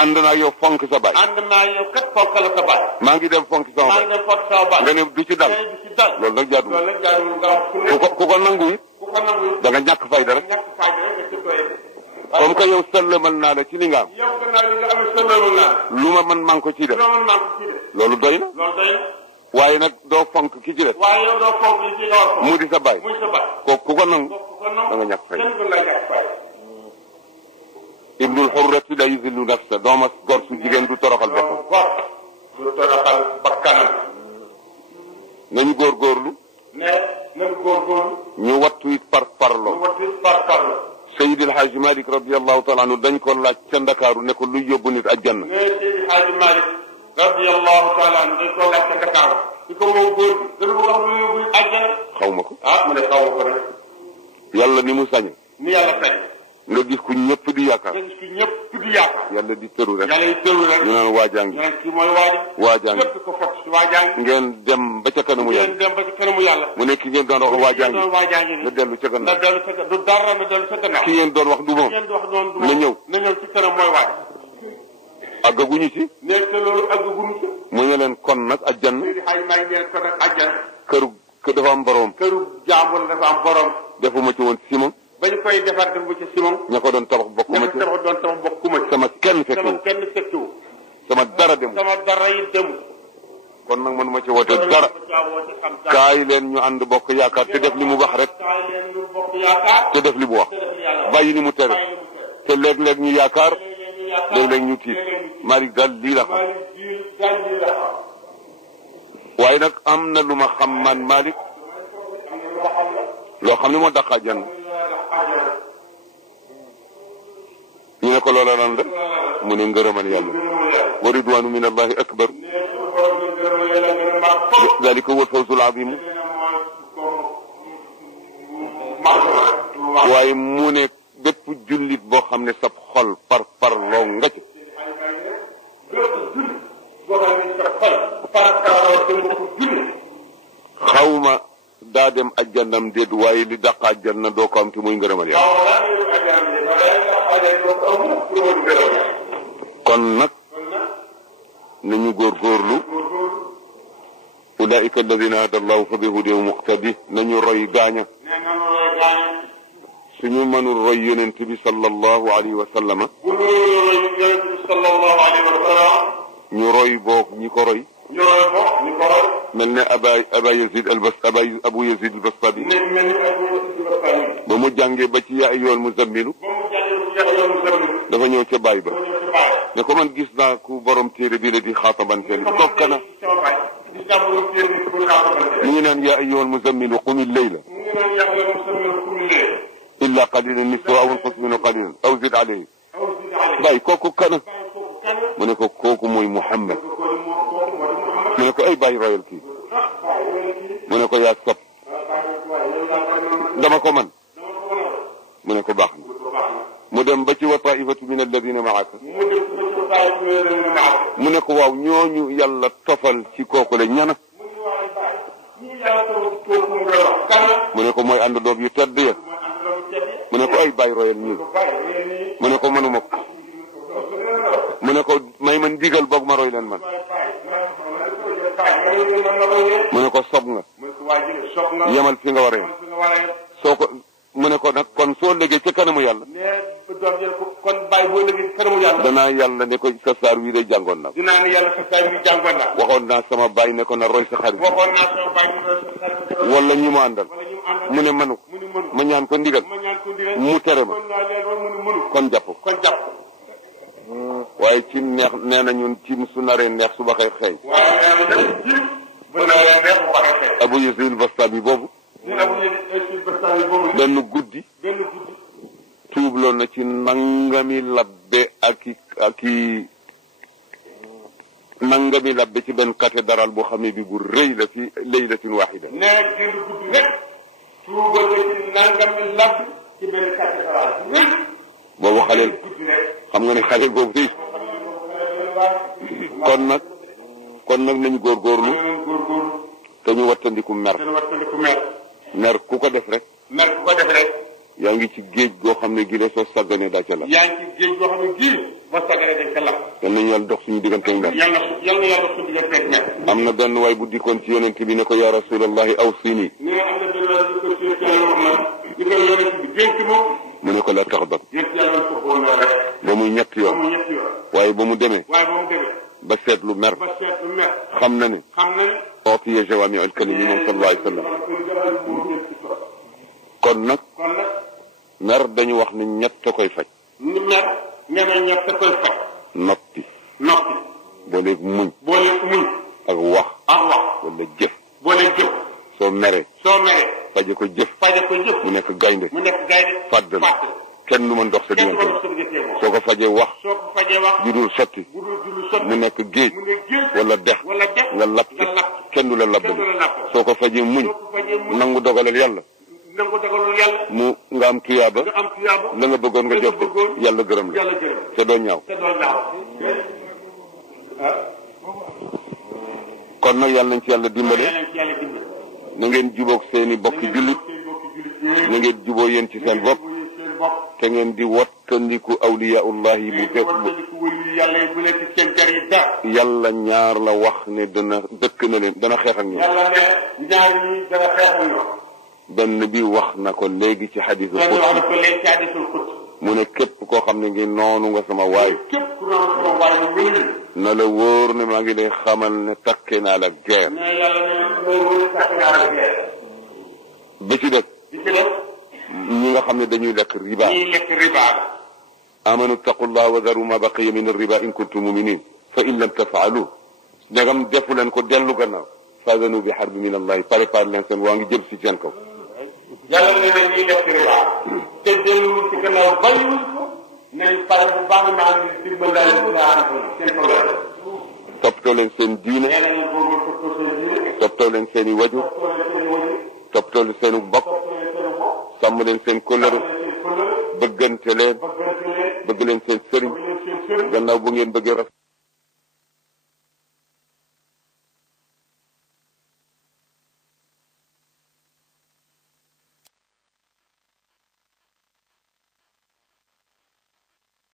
ànd naa yow fonk sa baay. ànd naa yow kat fonk la sa baay. maa ngi dem fonk sama baay. maa ngi dem fonk sama baay. nga ne du ci dal. du ci dal. loolu nag jaaduwul. loolu nag jaaduwul nga wax ku ko nangu it. ku ko nangu it. da nga ñàkk fayda rek. ñàkk fayda rek nga ci doyee. comme que yow sëllamal naa la ci li nga am. yow gannaaw li nga amee sëllamal naa la. lu ma mën maa ngi ko ciy def. lu ma mën maa ngi ko ciy def. loolu doy na. loolu doy na. waaye nag doo fonk ki ci def. waaye yow doo fonk li ci nga war mu di sa baay. muy sa baay. kooku ku ko nangu. ku ko nangu da nga ñàkk fayda. kenn du la ñàkk fayda. ibnul xurrati la yuzillu nafsa dooma gor su jigéen du toroxal boppam. gor du toroxal bakkanam. nañu góorgóorlu. ne nañu góorgóorlu. ñu wattu it par lu parlo. wattu par parlo. Seydi El Hadji Malick radiyallahu taala anhu dañ ko laaj ca Ndakaaru ne ko luy yóbbu nit àjjana. ne Seydi El Hadji Malick radiyallahu taala anhu dañ ko laaj ca Ndakaaru. di ko moom góor bi. dana ko wax lu yóbbu nit àjjana. xaw ma ko. mu ne xaw ma ko rek. yàlla ni mu sañe. ni yàlla sañ. nga gis ku ñëpp di yaakaar. nga gis ñëpp di yaakaar. yàlla di tëru rek. yàlla yi tëru rek. ñu naan waajaa ñu ngi. naan kii mooy waaja. waajaa ngi. képp ko fokk si waajaa ngi. ngeen dem ba ca kanamu yàlla. ngeen dem ba ci kanamu yàlla. mu ne ki ngeen doon wax waajaa ngi. waajaa ngi nga dellu ca na gannaaw. dellu ca du dara na dellu ca gannaaw. ki ngeen doon wax du moom. ngeen di wax noonu du na ñëw. na ñëw ci kanam mooy waaj. àggaguñu ci. nekk loolu àggaguñu ci. mu ne leen kon nag àjjana. Seydi Hadji Malick ngeen ko nag àjjana. kër dafa am borom. këru jàmbur dafa am borom. defuma ci woon simon. ba ñu koy defar def bu ci simon. ña ko doon tabax bokkuma ci. dafa doon sama bokkuma ci. sama kenn sama fekkiwu. kenn fekkiwu. sama dara demul. sama dara yi demul. kon nag mënuma ci woote dara. kaay leen ñu ànd bokk yaakaar te def li mu wax rek. kaay leen ñu bokk yaakaar. te def li mu wax. te def li yàlla wax. bàyyi ni mu tere. bàyyi li mu tere. te léeg-léeg ñu yaakaar. léeg-léeg ñu tiit. léeg-léeg ñu tiit. Malick daal lii la xam. Malick bii daal lii la xam. waaye nag am na lu ma xam man Malick. loo xam ne moo dàqaa jann. ñu ne ko loola lan la. mu ne ngërëmal yàlla. wa ridwaanu min allahi akbar. dalika huwa alfawzul aziim. waaye mu ne bépp jullit boo xam ne sab xol par parloo nga ci. xawma daa dem ajjanam déet waaye li dàq ajjanna doo ko am te muy ngërëmal yàlla. kon nag nañu góorgóorlu. ulaika alladina hada allahu fa bihudihim muqtadi nañu roy gaaña. suñu mënul roy yonent bi sallallahu alayhi wa sallama. ñu roy boog ñi ko roy. mel ne aba yazid abu yazid al bastami. ba mu jàngee ba ci yaa ayyuhal muzammilu. dafa ñëw ca baay ba. ne ko man gis naa ku borom téere bi la di xaatabanteel toog na. mu ngi naan yaa ayyuhal muzammilu qumil layla. illa qalilan nisfahu aw inqus minhu qalilan aw zid alayhi. baay kooku kana. mu ne ko kooku mooy Muhammad. mu ne ko ay bàyyi royal kii. mu ne ko yaa sopp. dama ko man. mu ne ko baax na. mu dem ba ci wa taifatu min alladina maaka. mu ne ko waaw ñooñu yàlla tofal ci kooku la ñana. mu ne ko mooy ànd doog yu tedd ya. mu ne ko ay bàyyi royal ñii. mu ne ko mënuma ko. mu ne ko may man digal boog ma roy leen man. mu ne ko sob nga. yemal fi nga war a yem. soo ko mu ne ko nag kon soo léegi ca kanamu yàlla. kon bàyyi boo léegi ca kanamu yàlla. danaa yàlla ne ko sa saar wii de jàngoon naa. dinaa ne yàlla sa saar wii jàngoon naa. waxoon naa sama baay ne ko na roy sa xarit. waxoon naa sama baay ne ko roy sa xarit. wala ñi mu àndal. mu ne mënu ko. ma ñaan ko ndigal. mu tere ma. kon jàpp ko. waaye ci neex nee na ñun ci su naree neex suba xëy xëy. Abu Yazid al-Bastami boobu. benn guddi. tuubloon na ci nangami labbe ak i nangami labbe ci benn cathédrale boo xam ne bi bu rëy la fi laylatin waahida. nee génn guddi rek. tuubal na ci nangami labbe ci benn cathédrale bu rëy. boobu xaleel xam nga ne xaleel boobu tey. kon nag nañu góorgóorlu. te ñu wattandiku mer. mer ku ko def rek. mer ku ko def rek. yaa ngi ci géej goo xam ne gi de soo sàgganee daa ca la. yaa ngi ci géej goo xam ne gii ba sagare dañ ko lakk. yal nañu yàlla dox suñu diggante ak mer. yàlla dox suñu diggante ak mer. am na benn waay bu dikkoon ci yonent bi ne ko yaa rasulallahi awsini. nee am na benn waay bu dikkoon ci yonent bi yonent bi dénk ma. mu ne ko la taxdab. yàlla ko xool rek. ba muy ñetti yoon. waaye ba mu demee. ba seetlu mer. xam na ne. ootiye jawaami al kalimi moom sallallahu alayhi wa sallam. kon nag. mer dañu wax ni ñett koy faj. mer nee na ñett koy faj. noppi. booleeg muñ. ak wax. wala jëf. soo meree. faje ko jëf. mu nekk gaynde. fàddal kenn du mën dox sa diggante. soo ko fajee wax. ju dul sotti. mu nekk géej. wala dex. nga lab ci kenn du la labbali. soo ko fajee muñ. nangu dogalal yàlla. mu nga am tuyaaba. la nga bëggoon nga jot ko yàlla gërëm la. te doo ñaaw. kon nag yàlla nañ ci yàlla dimbale. na ngeen jubóog seeni bokki jullit. na ngeen jubóo yéen ci seen bopp. te ngeen di wattandiku awliyaullah yi bu fekk yàlla ñaar la wax ne dana dëkk na leen dana xeex ak ñoom. benn bi wax na ko léegi ci xadisul qudsi mu ne képp koo xam ne ngi noonu nga sama waay na la wóor ne maa ngi lay xamal ne takke naa la guerre bi ci dëkk ñi nga xam ne dañuy lekk riba amanu taqullah wa daru ma baqiya min ar-riba in kuntum muminin fa in lam tafaalu ndegam defu leen ko dellu gannaaw faadanu bi harbi min allahi préparé leen seen waa ngi jëm si seen kaw. yàlla ne na ñuy lekk riba te delluwul ci gannaaw bàyyiwul ko nañ pare bu baax naan di dimbali seen problème. toppatoo leen seen diine. toppatoo leen seen i wajur. toppatoo leen seen bopp. sàmm leen seen kóllëre. bëggante leen. bëgg leen seen sëriñ. gannaaw bu ngeen bëggee rafet